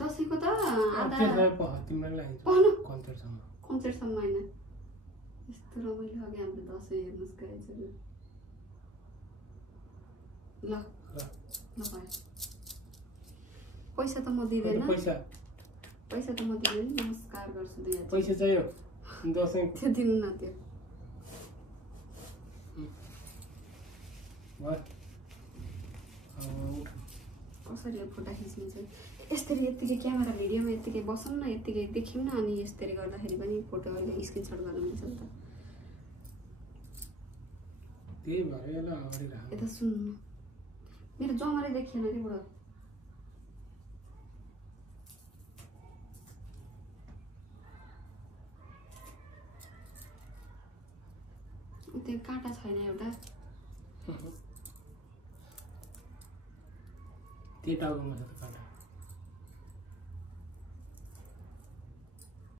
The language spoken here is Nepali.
दसैँको त आधा तिमीलाई लागि पहनु कन्सर्टसम्म हैन यस्तो रमाइलो अघि हाम्रो दसैँ हेर्नुस् गाइजहरु ल भयो पैसा त म दिँदैन पैसा त म दिँदैन नमस्कार गर्छु दुई हात पैसा चाहियो दसैँ त्यो दिनु न त्यो कसरी फोटो खिच्नु चाहिँ यसरी यतिकै क्यामेरा भिडियोमा यतिकै बसौँ न यतिकै देखौँ न अनि यसरी गर्दाखेरि पनि फोटो अहिले स्क्रिनशट गर्न मिल्छ नि त त्यही भएर यसलाई अगाडि राख यता सुन्नु मेरो जमरै देखिएन के बुढो त्यो काँटा छैन एउटा त्यही टाउकोमा छ त काँटा